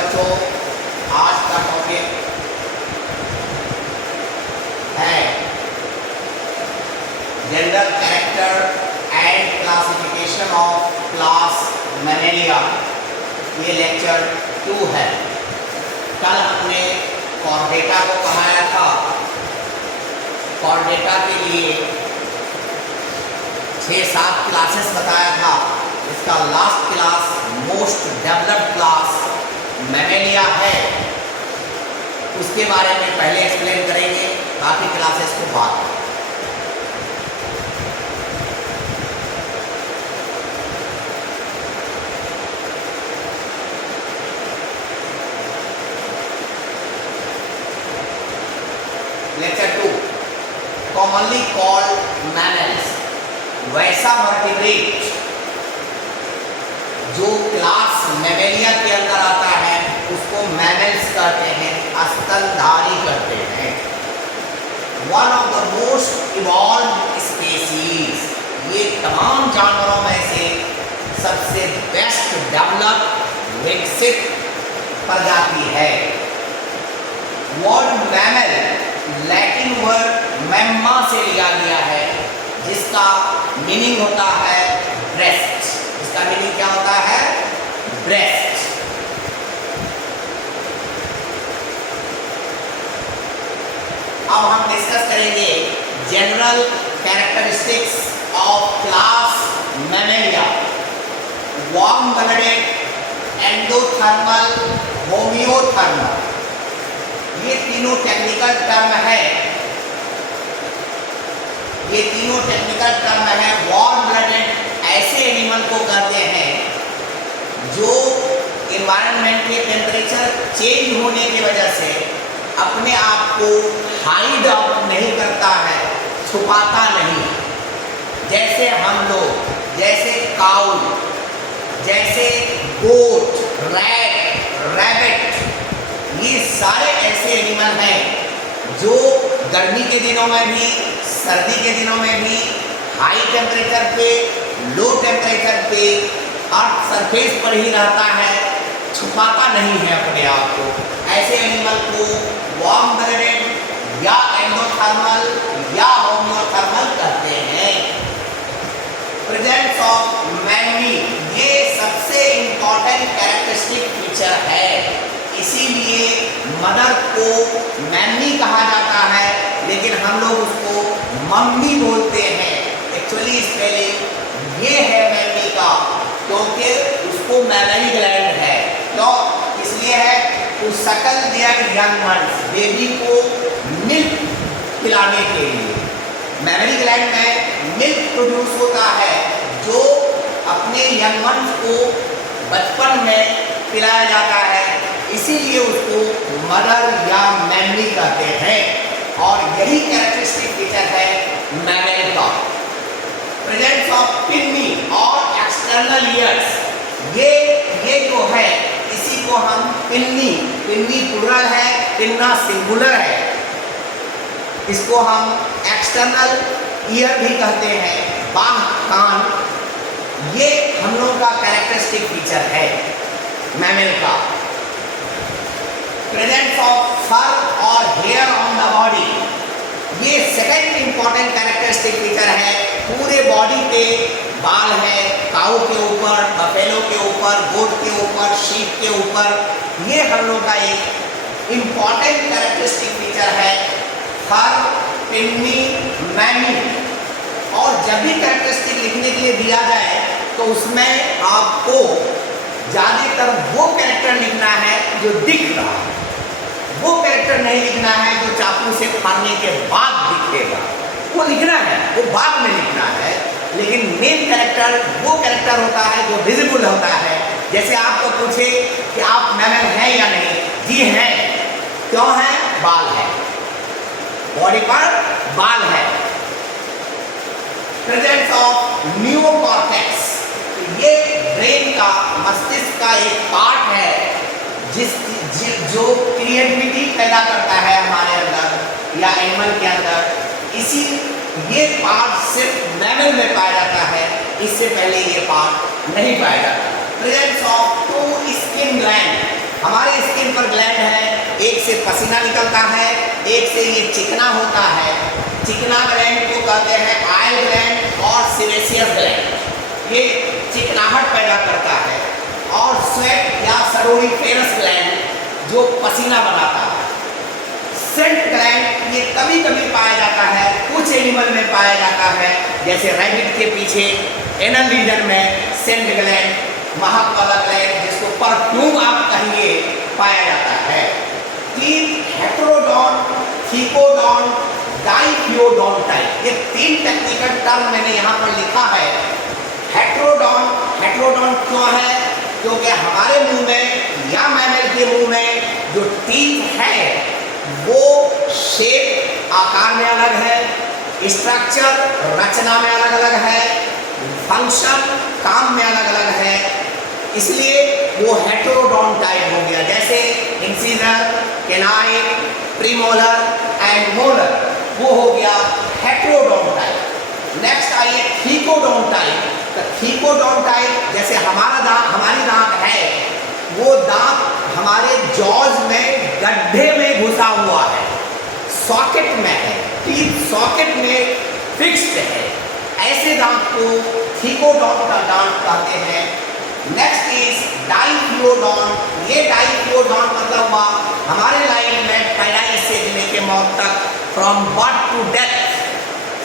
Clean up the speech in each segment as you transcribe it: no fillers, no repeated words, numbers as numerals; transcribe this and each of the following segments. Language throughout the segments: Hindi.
बच्चों, आज का टॉपिक है general character and classification of class Mammalia. ये लेक्चर 2 है। कल हमने कॉर्डेटा को पढ़ाया था। कॉर्डेटा के लिए 6-7 क्लासेस बताया था। इसका last class most developed class Mammalia है, उसके बारे में पहले एक्सप्लेन करेंगे, बाकी क्लासेस को बाद में। Lecture 2 commonly called mammals. वैसा वर्टिब्रेट जो क्लास मैमेलिया के अंदर आता है उसको मैमल्स कहते हैं, स्तनधारी कहते हैं। One of the most evolve species, ये तमाम जानवरों में से सबसे बेस्ट डेवलप विकसित प्रजाति है। वर्ड मैमल लैटिन वर्ड मैम्मा से लिया गया है, जिसका मीनिंग होता है ब्रेस्ट। इसका मीनिंग क्या होता है? ब्रेस्ट। अब हम डिस्कस करेंगे general characteristics of class Mammalia. Warm blooded, endothermal, homeothermal, ये तीनों टेक्निकल टर्म है। ये तीनों टेक्निकल टर्म है। वार्म ब्लडेड ऐसे एनिमल को कहते हैं जो एनवायरनमेंट के टेम्परेचर चेंज होने की वजह से अपने आप को हाइड आउट नहीं करता है, छुपाता नहीं। जैसे हम लोग, जैसे काऊ, जैसे गोट, रैट, रैबिट, ये सारे ऐसे एनिमल हैं जो गर्मी के दिनों में भी, सर्दी के दिनों में भी, हाई टेम्परेचर पे, लो टेम्परेचर पे अर्थ सरफेस पर ही रहता है, छुपाता नहीं है अपने आप को। ऐसे एनिमल को वार्म ब्लडेड या एंडोथर्मल या होमियोथर्मल कहते हैं। प्रेजेंस ऑफ मैमी, ये सबसे इंपॉर्टेंट कैरेक्टरिस्टिक फीचर है। इसीलिए मदर को मैमी कहा जाता है, लेकिन हम लोग उसको मम्मी बोलते हैं। एक्चुअली स्पेलिंग ये है मैमी का, क्योंकि उसको मैमरी ग्लैंड है। क्यों? इसलिए है टू सकल देयर यंग वंस, बेबी को मिल्क पिलाने के लिए। मैमरी ग्लैंड में मिल्क प्रोड्यूस होता है जो अपने यंग वंस को बचपन में पिलाया जाता है, इसीलिए उसको मदर या मैमी कहते हैं। और यही कैरेक्टरिस्टिक फीचर है मैमल का। प्रेजेंस ऑफ पिन्नी और एक्सटर्नल ईयर्स, ये जो है इसी को हम पिन्नी प्लुरल है, पिन्ना सिंगुलर है, इसको हम एक्सटर्नल ईयर भी कहते हैं, बाह कान। ये हम लोग का कैरेक्टरिस्टिक फीचर है मैमल का। प्रेजेंस ऑफ फर और हेयर ऑन द बॉडी, ये सेकंड इंपॉर्टेंट कैरेक्टरिस्टिक फीचर है। पूरे बॉडी पे बाल है, काऊ के ऊपर, बफेलो के ऊपर, गोट के ऊपर, शीप के ऊपर। ये हम लोग का एक इंपॉर्टेंट कैरेक्टरिस्टिक फीचर है फर, पिन्नी, मैमी। और जब भी कैरेक्टरिस्टिक लिखने के लिए दिया जाए तो उसमें आपको ज़्यादातर वो कैरेक्टर लिखना है जो दिख रहा है, वो कैरेक्टर नहीं लिखना है जो चाकू से फाड़ने के बाद दिखेगा। वो लिखना है, वो बाद में लिखना है, लेकिन मेन कैरेक्टर वो कैरेक्टर होता है जो विजिबल होता है। जैसे आपको पूछे कि आप मैमल हैं या नहीं, जी हैं। क्यों है? बाल है, बॉडी पर बाल है। प्रेजेंस ऑफ नियोकॉर्टेक्स, ये ब्रेन का, मस्तिष्क का एक पार्ट है जो क्रिएटिविटी पैदा करता है हमारे अंदर या एनिमल के अंदर। इसी ये पार्ट सिर्फ मैमल में पाया जाता है, इससे पहले ये पार्ट नहीं पाया जाता। Presence of two skin gland, हमारे स्किन पर ग्लैंड है, एक से पसीना निकलता है, एक से ये चिकना होता है। चिकना ग्लैंड को कहते हैं आयल ग्लैंड और सेबेशियस ग्लैंड। ये चिकनाहट पैदा करता है। और स्वेट या सडोरीफेरस ग्लैंड जो पसीना बनाता है। सेंट ग्लैंड ये कभी कभी पाया जाता है, कुछ एनिमल में पाया जाता है, जैसे रैबिट के पीछे एनल रीजन में सेंट ग्लैंड, महक वाला ग्लैंड जिसको परफ्यूम आप कहिए, पाया जाता है। तीन हेटेरोडॉन, थिकोडॉन, डाइफियोडॉन टाइप, ये तीन टेक्निकल टर्म मैंने यहाँ पर लिखा है। हेटेरोडॉन, हेटेरोडॉन क्यों है? क्योंकि हमारे मुंह में या मैमल के मुंह में जो टीथ है वो शेप आकार में अलग है, स्ट्रक्चर रचना में अलग अलग है, फंक्शन काम में अलग अलग है, इसलिए वो हेटेरोडॉन टाइप हो गया। जैसे incisor, canine, premolar and molar, वो हो गया हेटेरोडॉन टाइप। नेक्स्ट आइए थिकोडॉन टाइप। तो थिकोडॉन टाइप जैसे हमारी दांत है, वो दांत हमारे जॉज में गड्ढे में घुसा हुआ है, सॉकेट में है, टीथ सॉकेट में फिक्स्ड है, ऐसे दांत को थिकोडॉन का दांत कहते हैं। Next is diphyodont. ये डाइफियोडॉन मतलब हुआ हमारे लाइन में पैदाइश से लेकर मौत तक, फ्रॉम बर्थ टू डेथ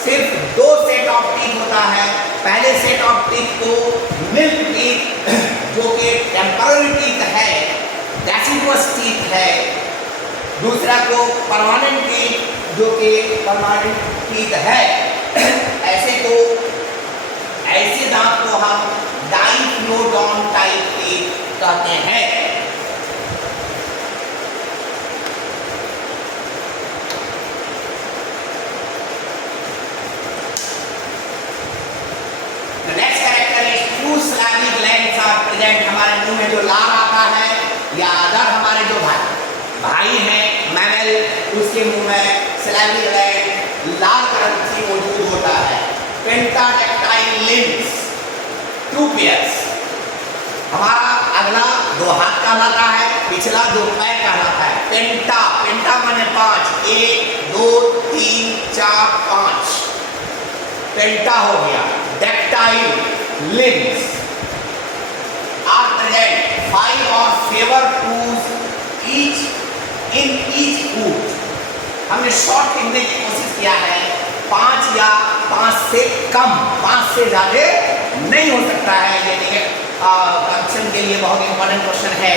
सिर्फ 2 सेट ऑफ टीथ होता है। पहले सेट ऑफ टीथ को मिल्क टीथ जो कि टेम्पररी टीथ है, डेसिडुअस टीथ है। दूसरा को परमानेंट टीथ जो कि परमानेंट टीथ है। ऐसे दांत को हम डाइफियोडॉन टाइप टीथ कहते हैं। Next character is two salivary glands are present. हमारे मुंह में जो लार आता है या अदर हमारे जो भाई हैं मैमल, उसके मुंह में स्लाइवरी ग्लैंड लार ग्रंथि मौजूद होता है। Pentadactyl limbs, 2 pairs. हमारा अगला 2 हाथ कहलाता है, पिछला 2 पैर कहलाता है। पेंटा, पेंटा माने 5, 1 2 3 4 5, पेंटा हो गया। डेक्टाइल लिम्स आर प्रेजेंट 5 और फेवर टूज इन ईच फूट। हमने शॉर्ट लिखने की कोशिश किया है, 5 या 5 से कम, 5 से ज़्यादा नहीं हो सकता है। ये कंक्शन के लिए बहुत इंपॉर्टेंट क्वेश्चन है।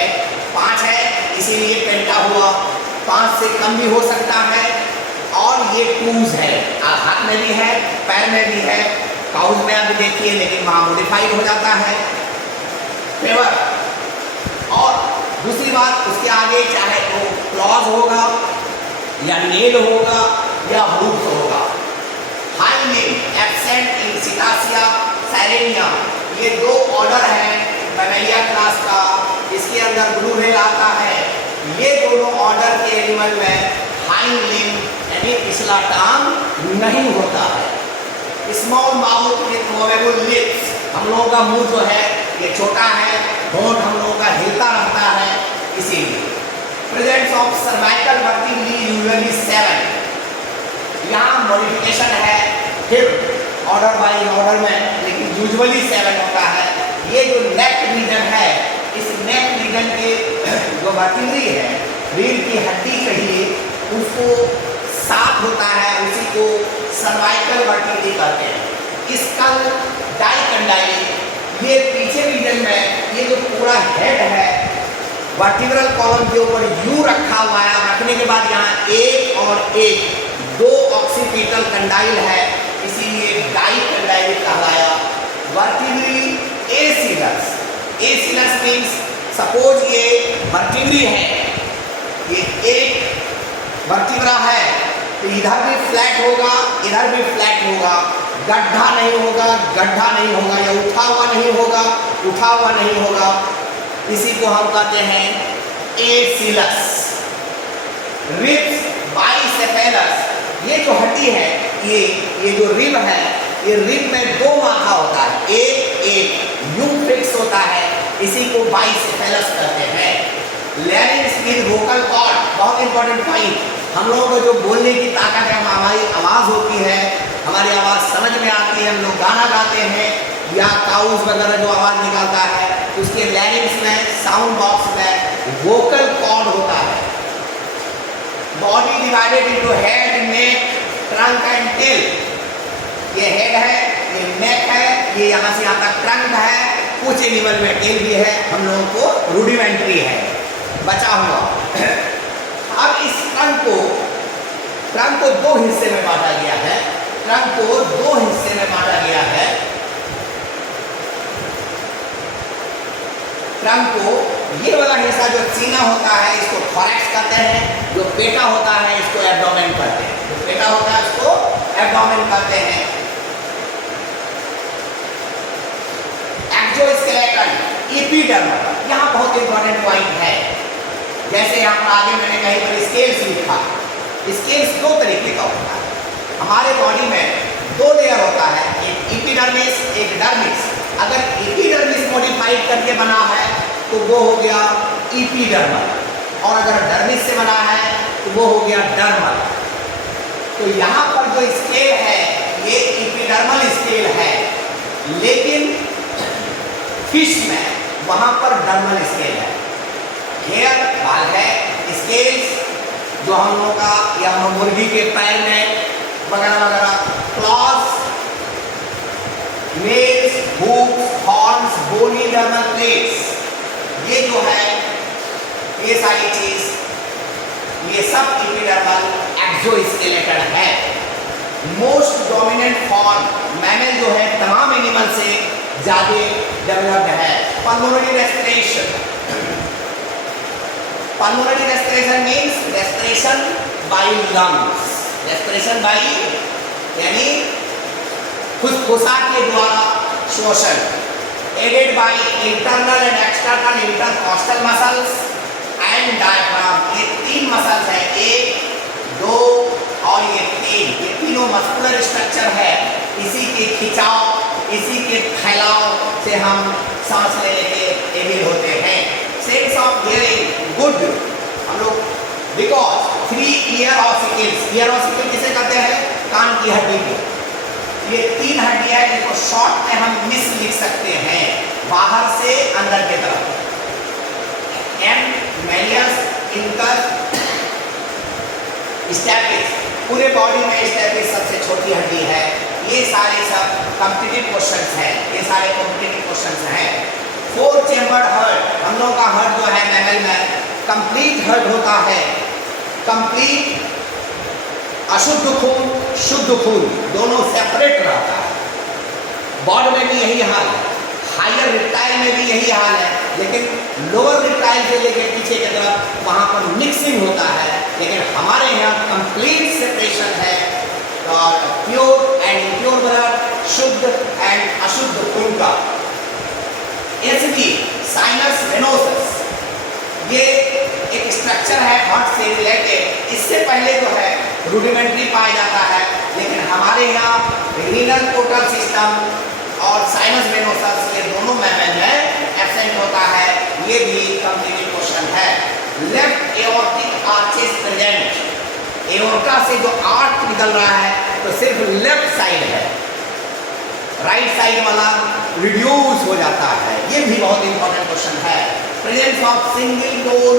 5 है इसीलिए पेंटा हुआ, 5 से कम भी हो सकता है। और ये टूज है, हाथ में भी है, पैर में भी है, काउज में आप देखिए, लेकिन वहाँ मॉडिफाइड हो जाता है फेवर। और दूसरी बात, उसके आगे चाहे वो क्लॉज होगा या नेल होगा या हूफ्स होगा। हाइंड लिम्ब एब्सेंट इन सिटासिया सैरेनिया, ये 2 ऑर्डर है मैमेलिया क्लास का, इसके अंदर ब्लू व्हेल आता है। ये दोनों ऑर्डर के एनिमल में हाइंड लिम्ब यानी पिछला टांग नहीं होता है। Small mouth with movable lips, हम लोगों का मुंह जो है ये छोटा है, होंठ हम लोगों का हिलता रहता है, इसीलिए। Presence of cervical vertebrae usually 7। यहाँ मॉडिफिकेशन है फिर ऑर्डर बाई ऑर्डर में, लेकिन यूजुअली 7 होता है। ये जो नेक रीजन है, इस नेक रीजन के जो वर्टिब्री है, रीढ़ की हड्डी कहिए, उसको 7 होता है, उसी को सर्वाइकल वर्टिब्री कहते हैं। स्कल डाइकंडाइल, ये पीछे रीजन में ये जो पूरा हेड है वर्टिब्रल कॉलम के ऊपर यू रखा हुआ है, रखने के बाद यहाँ 1 और 1 2 ऑक्सीपिटल कंडाइल है, इसीलिए डाइकंडाइल कहलाया। वर्टिब्री एसिलस, एसिलस मीन्स सपोज ये वर्टिब्री है, ये एक वर्टिब्रा है, तो इधर भी फ्लैट होगा, इधर भी फ्लैट होगा, गड्ढा नहीं होगा, गड्ढा नहीं होगा, या उठा हुआ नहीं होगा, उठा हुआ नहीं होगा, इसी को हम कहते हैं एसिलस। रिब्स बाइसेफेलस, ये जो हड्डी है, ये जो रिब है, ये रिब में 2 माथा होता है, एक यू फिक्स होता है, इसी को बाइसेफेलस कहते हैं। लैरिंग्स मीन वोकल कॉर्ड, बहुत इंपॉर्टेंट पॉइंट। हम लोगों को जो बोलने की ताकत है, हमारी आवाज़ होती है, हमारी आवाज़ समझ में आती है, हम लोग गाना गाते हैं या काउस वगैरह जो आवाज़ निकालता है उसके लैरिंग्स में, साउंड बॉक्स में वोकल कॉर्ड होता है। Body divided into head, neck, trunk and tail. ये हेड है, ये नेक है, ये यहाँ से यहाँ तक ट्रंक है, कुछ एनिमल में टेल भी है, हम लोगों को रूडिमेंट्री है, बचा हुआ। अब इस ट्रंक को दो हिस्से में बांटा गया है। ट्रंक को दो हिस्से में बांटा गया है। ट्रंक को ये वाला हिस्सा जो सीना होता है इसको थोरैक्स कहते हैं, जो पेटा होता है इसको एब्डोमेन कहते हैं, जो पेटा होता है इसको एब्डोमेन कहते हैं। एक्सोस्केलेटन, एपिडर्मल, यहाँ बहुत इंपॉर्टेंट पॉइंट है। जैसे यहाँ पर आगे मैंने कहीं पर स्केल्स लिखा, स्केल्स दो तरीके का होता है। हमारे बॉडी में दो लेयर होता है, एक एपिडर्मिस, एक डर्मिस। अगर एपिडर्मिस मॉडिफाइड करके बना है तो वो हो गया एपिडर्मल, और अगर डर्मिस से बना है तो वो हो गया डर्मल। तो यहाँ पर जो स्केल है ये एपिडर्मल स्केल है, लेकिन फिश में वहाँ पर डर्मल स्केल है। हेयर बाल है, स्केल्स जो हम लोगों का या मुर्गी के पैर में वगैरह वगैरह, claws, nails, hooks, horns, bony dermal plates, ये जो है ये सारी चीज ये सब एपिडर्मल एक्सोस्केलेटन है। मोस्ट डोमिनेंट फॉर्म मैमल जो है तमाम एनिमल से ज्यादा डेवलप्ड है। Pulmonary respiration, pulmonary respiration means respiration by lungs, respiration by यानी फुसफुसा के द्वारा श्वसन, aided by internal and external intercostal muscles and diaphragm. ये तीन मसल्स है, एक, दो और ये तीन, ये तीनों मस्कुलर स्ट्रक्चर है। इसी के खिंचाव, इसी के फैलाव से हम सांस लेने के एबल होते हैं। सेंस ऑफ हियरिंग गुड, हम लोग because 3 ear ossicles, year ossicle किसे कहते हैं? कान की हड्डी को। ये 3 हड्डी है जिसको शॉर्ट में हम मिस लिख सकते हैं, बाहर से अंदर की तरफ। एंड मेलियस, इंकस, स्टैपिस, पूरे बॉडी में स्टैपिस सबसे छोटी हड्डी है। ये सारे सब कॉम्पिटिटिव क्वेश्चंस हैं, ये सारे कॉम्पिटिटिव क्वेश्चंस हैं। 4 चेम्बर्ड हार्ट, हम लोग का हार्ट जो है मैमल में कंप्लीट हार्ट होता है। कंप्लीट, अशुद्ध खून, शुद्ध खून दोनों सेपरेट रहता है। बॉड में भी यही हाल है, हायर रिप्टाइल में भी यही हाल है, लेकिन लोअर रिप्टाइल से लेकर पीछे की तरफ वहाँ पर मिक्सिंग होता है, लेकिन हमारे यहाँ कंप्लीट सेपरेशन है। और प्योर एंड इम्प्योर ब्लड, शुद्ध एंड अशुद्ध खून का। एसवी, साइनस वेनोसस, ये एक स्ट्रक्चर है हार्ट से रिलेटेड। इससे पहले जो है रूडिमेंट्री पाया जाता है, लेकिन हमारे यहाँ रीनल पोर्टल सिस्टम और साइनस वेनोसस ये दोनों मैमल में एब्सेंट होता है। ये भी कॉम्प्लिकेटेड क्वेश्चन है। Left aortic arches present, aorta से जो आर्च निकल रहा है तो सिर्फ लेफ्ट साइड है, राइट साइड वाला रिड्यूस हो जाता है। ये भी बहुत इंपॉर्टेंट क्वेश्चन है। Presence of single bone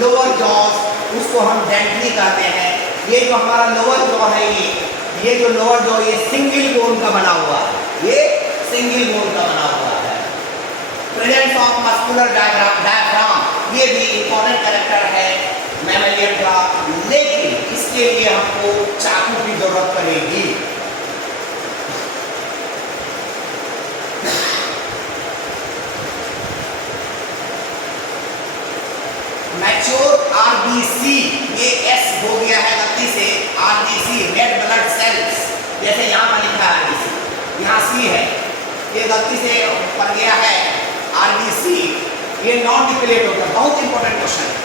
lower jaws, उसको हम डेंटली कहते हैं। ये जो हमारा लोअर जॉ है, ये जो लोअर जॉ ये सिंगल बोन का बना हुआ है, ये सिंगल बोन का बना हुआ है। प्रेजेंस ऑफ मस्कुलर डायफ्राम, ये भी इंपॉर्टेंट कैरेक्टर है मैमलियन का, लेकिन इसके लिए हमको चाकू की जरूरत पड़ेगी। मैच्योर आरबीसी, ये एस हो गया है गलती से, आरबीसी रेड ब्लड सेल्स, जैसे यहाँ पर लिखा है आरबीसी, यहाँ सी है, ये गलती से पड़ गया है आरबीसी। ये नॉन न्यूक्लिएट होता है, बहुत इंपॉर्टेंट क्वेश्चन है।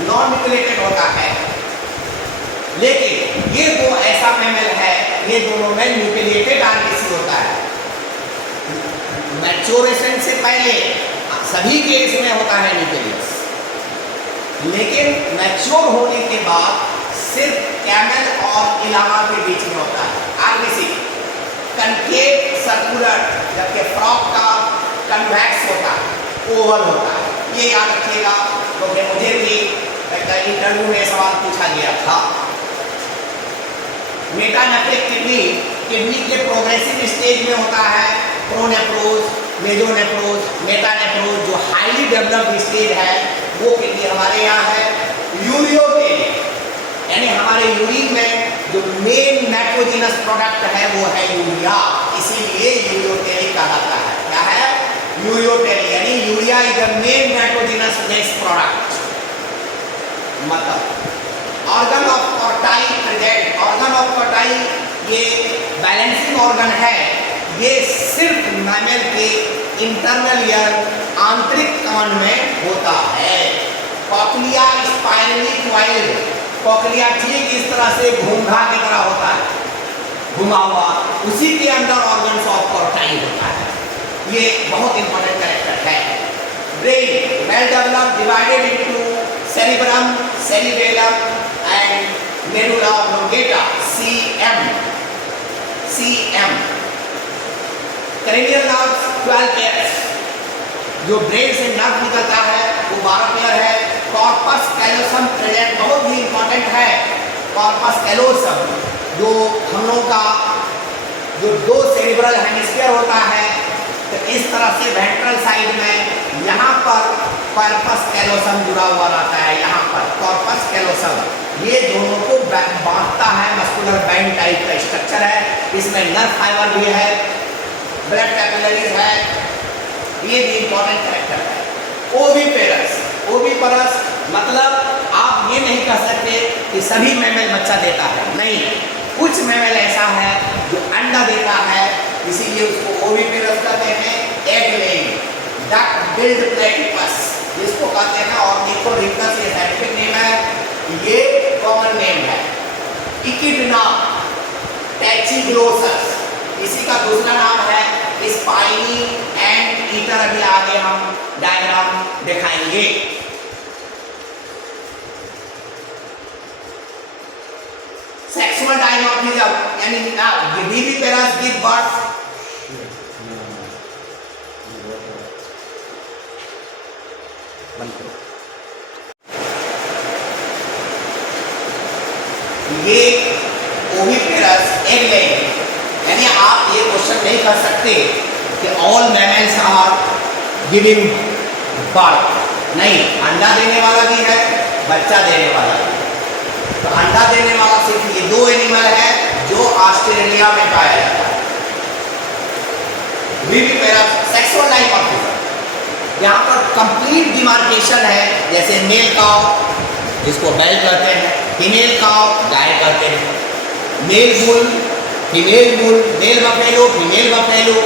नॉन न्यूक्लिएटेड होता है, लेकिन ये दो ऐसा मैमल है, ये दोनों में न्यूक्लिएटेड आरबीसी होता है। मैच्योरेशन से पहले सभी केस में होता है न्यूक्लियस, लेकिन मैच्योर होने के बाद सिर्फ कैमल और इलामा के बीच में होता है। आरबीसी कनकेव सर्कुलर, जबकि फ्रॉग का कन्वेक्स होता है, ओवल होता है। ये याद रखिएगा क्योंकि मुझे भी इंटरव्यू में सवाल पूछा गया था। मेटानेफ्रिक किडनी के प्रोग्रेसिव स्टेज में होता है प्रोनेफ्रोज, मेजोनेफ्रोज, मेटानेफ्रोज। जो हाईली डेवलप्ड स्टेज है वो किडनी हमारे यहाँ है। यूरियोटेली यानी हमारे यूरिन में जो मेन नाइट्रोजनस प्रोडक्ट है वो है यूरिया, इसीलिए यूरियोटेली कहलाता है। क्या है? यूरियोटेली, यानी urea is the main nitrogenous base product. मतलब organ of Corti present. Organ of Corti ये बैलेंसिंग ऑर्गन है। ये सिर्फ मैमल के इंटरनल ईयर आंतरिक कान में होता है। कॉक्लिया स्पाइरली क्वाइल्ड, कॉक्लिया ठीक इस तरह से घोंघा की तरह होता है, घुमा हुआ, उसी के अंदर ऑर्गन्स ऑफ कॉर्टाई होता है। ये बहुत इंपॉर्टेंट कैरेक्टर है। Brain well developed, divided into cerebrum, cerebellum and medulla oblongata, CM. Cranial nerves 12 pairs, जो ब्रेन से नर्व निकलता है वो 12 पेयर है। कॉर्पस कैलोसम प्रेजेंट, बहुत ही इंपॉर्टेंट है। कॉर्पस कैलोसम जो हम लोग का जो 2 सेरिब्रल हेमिस्फीयर होता है, तो इस तरह से वेंट्रल साइड में यहाँ पर कॉर्पस कैलोसम जुड़ा हुआ रहता है। यहाँ पर कॉर्पस कैलोसम ये दोनों को बांधता है, मस्कुलर बैंड टाइप का स्ट्रक्चर है। इसमें नर्व फाइबर भी है, ब्लड कैपिलरीज है। ये भी इंपॉर्टेंट कैरेक्टर है। ओविपेरस, ओविपेरस मतलब आप ये नहीं कह सकते कि सभी मैमल बच्चा देता है, नहीं, कुछ मैमल ऐसा है जो अंडा देता है, इसीलिए उसको ओविपेरस कहते हैं। Egg laying, duck billed platypus जिसको कहते हैं, ऑर्निथोरिकस ये साइंटिफिक नेम है, ये कॉमन नेम है। इकिडना टैचिग्लोसस इसी का दूसरा नाम है। स्पाइनी एंड ईटर, अभी आगे हम डायग्राम दिखाएंगे। सेक्सुअल डायमॉर्फिज्म यानी विविपेरस गिव बर्थ ये ओविपेरस एग लेइंग, यानी आप ये क्वेश्चन नहीं कर सकते कि all mammals are giving birth, नहीं, अंडा देने वाला भी है, बच्चा देने वाला भी। तो अंडा देने वाला सिर्फ ये 2 एनिमल है जो ऑस्ट्रेलिया में पाया जाता है। विविपेरस सेक्सुअल डायमॉर्फिज्म, यहाँ पर कंप्लीट डिमार्केशन है। जैसे मेल काउ जिसको बैल कहते हैं, फीमेल काउ गाय कहते हैं, male bull, female bull, male buffalo, female buffalo.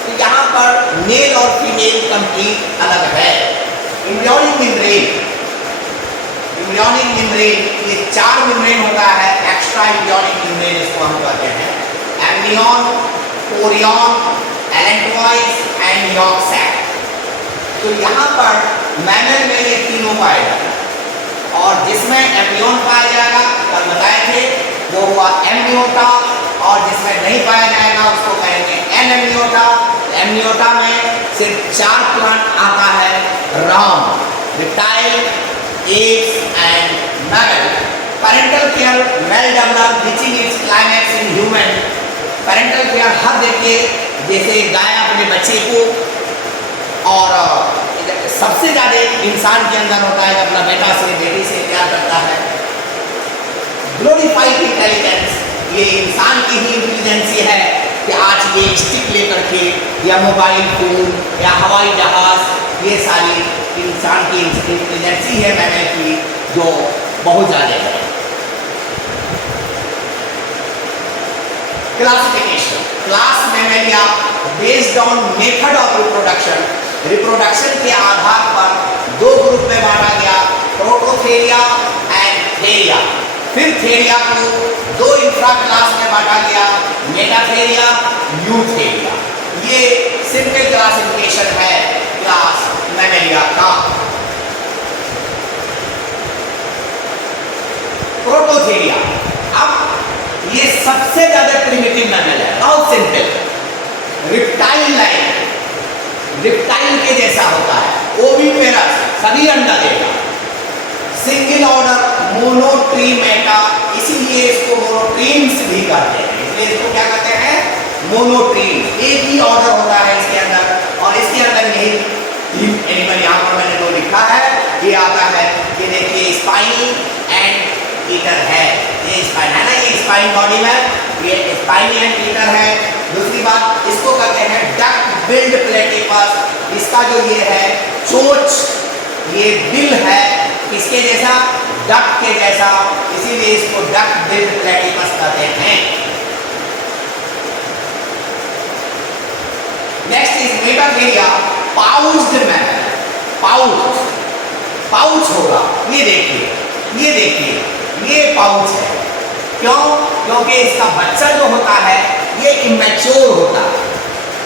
तो यहाँ पर मेल और फीमेल कंप्लीट अलग है। एम्ब्रियोनिक मेम्ब्रेन, एम्ब्रियोनिक मेम्ब्रेन ये 4 मेम्ब्रेन होता है। एक्स्ट्रा एम्ब्रियोनिक मेम्ब्रेन इसको हम कहते हैं। एम्ब्रियन, कोरियन, एलेंटोइड्स एंड यॉर्क सैक। तो यहाँ पर मैमल में ये तीनों पाए जाते हैं, और जिसमें एम्ब्रियन पाया जाएगा कल बताए थे वो हुआ एम्नियोटा, और जिसमें नहीं पाया जाएगा उसको कहेंगे एनेम्नियोटा। एम्नियोटा में सिर्फ 4 प्लांट आता है, राम, reptile, apes and mammal. Parental care well developed reaching its climax in human. Parental care हर देखिए, जैसे गाय अपने बच्चे को, और सबसे ज़्यादा इंसान के अंदर होता है अपना बेटा से बेटी से प्यार करता है। ग्लोरीफाइड इंटेलिजेंस, ये इंसान की ही इंटेलिजेंसी है कि आज ये स्टिक लेकर के या मोबाइल फोन या हवाई जहाज, ये सारी इंसान की इंटेलिजेंसी है मैमल की, जो बहुत ज़्यादा है। Classification, class Mammalia based on method of reproduction, reproduction के आधार पर 2 ग्रुप में बांटा गया, प्रोटोथेरिया एंड थेरिया। फिर थेरिया को 2 इंफ्रा क्लास में बांटा गया, मेटाथेरिया, यूथेरिया। ये सिंपल क्लासिफिकेशन है क्लास मैमेलिया का। प्रोटोथेरिया। अब ये सबसे ज्यादा प्रिमिटिव मैमल है, बहुत सिंपल, रिप्टाइल लाइक, रिप्टाइल के जैसा होता है, ओविपेरस, सभी अंडा देगा, सिंगल ऑर्डर मोनोट्रीमेटा, इसीलिए इसको मोनोट्रीम्स भी कहते हैं, इसलिए इसको क्या कहते हैं, मोनोट्रीम्स, एक ही ऑर्डर होता है इसके अंदर, और इसके अंदर यही एनिमल यहाँ पर मैंने जो लिखा है ये आता है, ये देखिए स्पाइन एंड ईटर है, ये स्पाइन है ना, ये स्पाइन बॉडी में ये स्पाइन एंड ईटर है। दूसरी बात इसको कहते हैं डक बिल्ड प्लेटिपस, इसका जो ये है चोंच, ये बिल है किसके जैसा, डक के जैसा, इसीलिए इसको डक बिल्ड प्लेटिपस कहते हैं। Next is Metatheria, pouched mammal, pouch, pouch होगा, ये देखिए, ये देखिए, ये पाउच है, क्यों, क्योंकि इसका बच्चा जो होता है ये इमेच्योर होता है,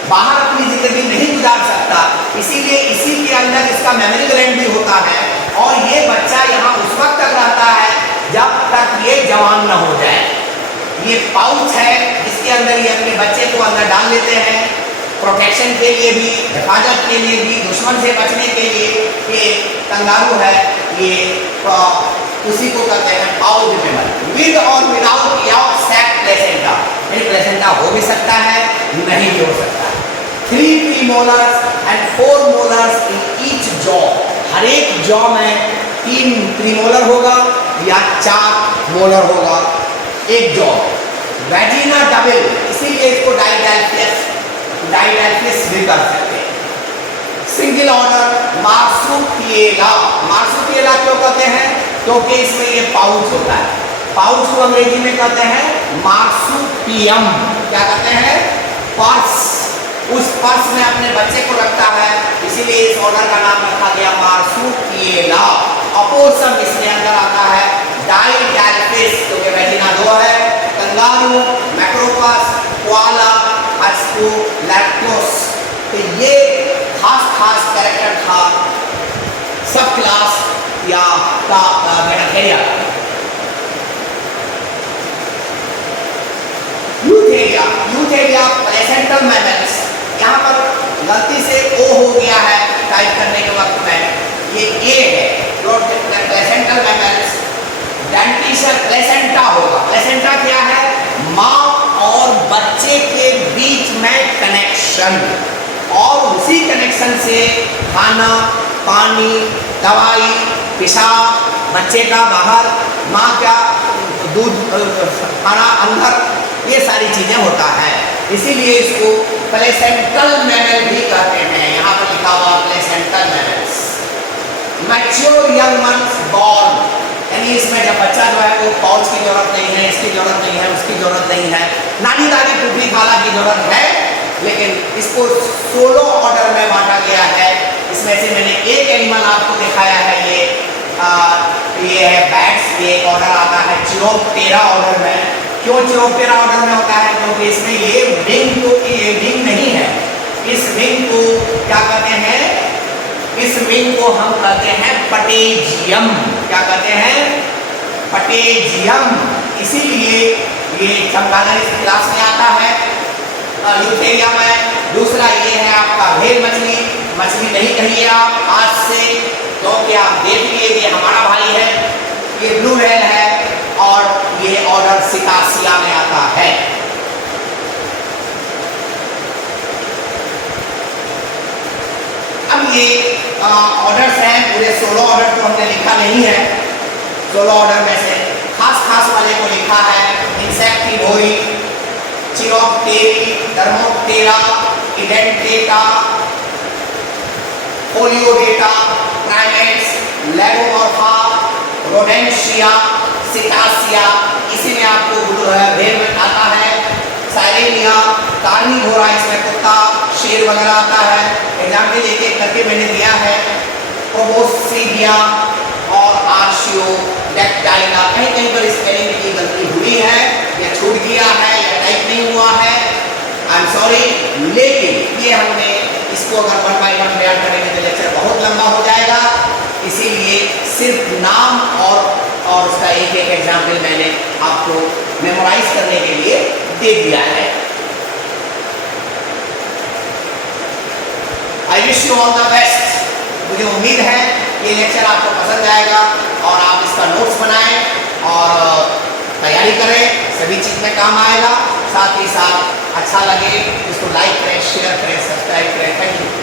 बाहर अपनी जिंदगी नहीं गुजार सकता, इसीलिए इसी के अंदर इसका मेमोरी ग्लैंड भी होता है, और ये बच्चा यहाँ उस वक्त तक रहता है जब तक ये जवान न हो जाए। ये पाउच है, इसके अंदर ये अपने बच्चे को अंदर डाल लेते हैं, प्रोटेक्शन के लिए भी, हिफाजत के लिए भी, दुश्मन से बचने के लिए। ये कंगारू है, ये उसी को कहते हैं पाउच्ड मैमल, विद और विदाउट यॉर्क सैक प्लेसेंटा, यानी प्लेसेंटा हो भी सकता है, नहीं भी हो सकता है। 3 premolars and 4 molars in each jaw, हर एक जॉ में 3 प्रीमोलर होगा या 4 मोलर होगा एक जॉ। वैजिना डबल, इसीलिए इसको डाइडेल्फियस, डाइडेल्फियस भी कर सकते हैं। सिंगल ऑर्डर मार्सुपिएला, मार्सुपिएला क्यों कहते हैं, क्योंकि इसमें ये पाउच होता है, पाउच को अंग्रेजी में कहते हैं मार्सुपियम, क्या कहते हैं, पर्स, उस पर्स में अपने बच्चे को रखता है, इसीलिए इस ऑर्डर का नाम रखा गया मार्सुपिएला। अपोसम इसमें अंदर आता है, डाइडेल्फिस क्योंकि वैजिना 2 है, कंगारू, मैक्रोपस, कोआला, अस्ट्रोलैप्टोस। तो ये खास कैरेक्टर था सब क्लास या का Metatheria. Eutheria, Eutheria placental mammals, यहाँ पर गलती से ओ हो गया है टाइप करने के वक्त में, ये ए है, जो प्लेसेंटल मैमल्स, डेंटिशन प्लेसेंटा होगा, प्लेसेंटा क्या है, माँ और बच्चे के बीच में कनेक्शन, और उसी कनेक्शन से खाना, पानी, दवाई, पेशाब, बच्चे का बाहर, माँ का दूध, खाना अंदर, ये सारी चीजें होता है, इसीलिए इसको प्लेसेंटल मैमल भी कहते हैं। यहाँ पर लिखा हुआ placental mammals. Mature young ones born, यानी इसमें जब बच्चा जो है वो पाउच की जरूरत नहीं है, इसकी जरूरत नहीं है, उसकी जरूरत नहीं है, नानी दादी पुपली खाला की जरूरत है, लेकिन इसको 16 ऑर्डर में बांटा गया है। इसमें से मैंने एक एनिमल आपको दिखाया है, ये है बैट्स, ये एक ऑर्डर आता है चिरोप्टेरा ऑर्डर में। क्यों चिरोप्टेरा ऑर्डर में होता है, क्योंकि इसमें ये विंग, क्योंकि ये विंग नहीं है, इस विंग को क्या कहते हैं, इस विंग को हम कहते हैं पटेजियम, क्या कहते हैं, पटेजियम, इसीलिए ये चमगादड़ इस क्लास में आता है यूथेरिया में। दूसरा ये है आपका व्हेल मछली, मछली नहीं कहिए आप आज से, क्योंकि आप देख लिए ये हमारा भाई है, ये ब्लू व्हेल है, और ये ऑर्डर सिकासिया में आता है। अब ये ऑर्डर्स हैं, पूरे 16 ऑर्डर तो हमने लिखा नहीं है, 16 ऑर्डर में से खास वाले को लिखा है, इंसेक्टिवोरी, चिरोप्टेरी, डर्मोप्टेरा, इडेंटेटा, फोलियोडेटा, प्राइमेट्स, लेगोमॉर्फा, रोडेंशिया, सिकासिया, इसी में आपको भेड़ में आता है, साइरेनिया, कार्निवोरा, इसमें कुत्ता, शेर वगैरह आता है। एग्जाम्पल एक करके मैंने दिया है, प्रोबोसिडिया और आर्शियोडेक्टाइला। कहीं पर स्पेलिंग की गलती हुई है या छूट गया है या टाइप नहीं हुआ है, आई एम सॉरी, लेकिन ये हमने इसको अगर 1 by 1 बयान करेंगे तो लेक्चर बहुत लंबा हो जाएगा, इसीलिए सिर्फ नाम और उसका एक एग्जाम्पल एग्जाम्पल मैंने आपको मेमोराइज करने के लिए दे दिया है। I wish you all the best. मुझे उम्मीद है ये लेक्चर आपको पसंद आएगा और आप इसका नोट्स बनाएं और तैयारी करें, सभी चीज़ में काम आएगा। साथ ही साथ अच्छा लगे इसको लाइक करें, शेयर करें, सब्सक्राइब करें। Thank you.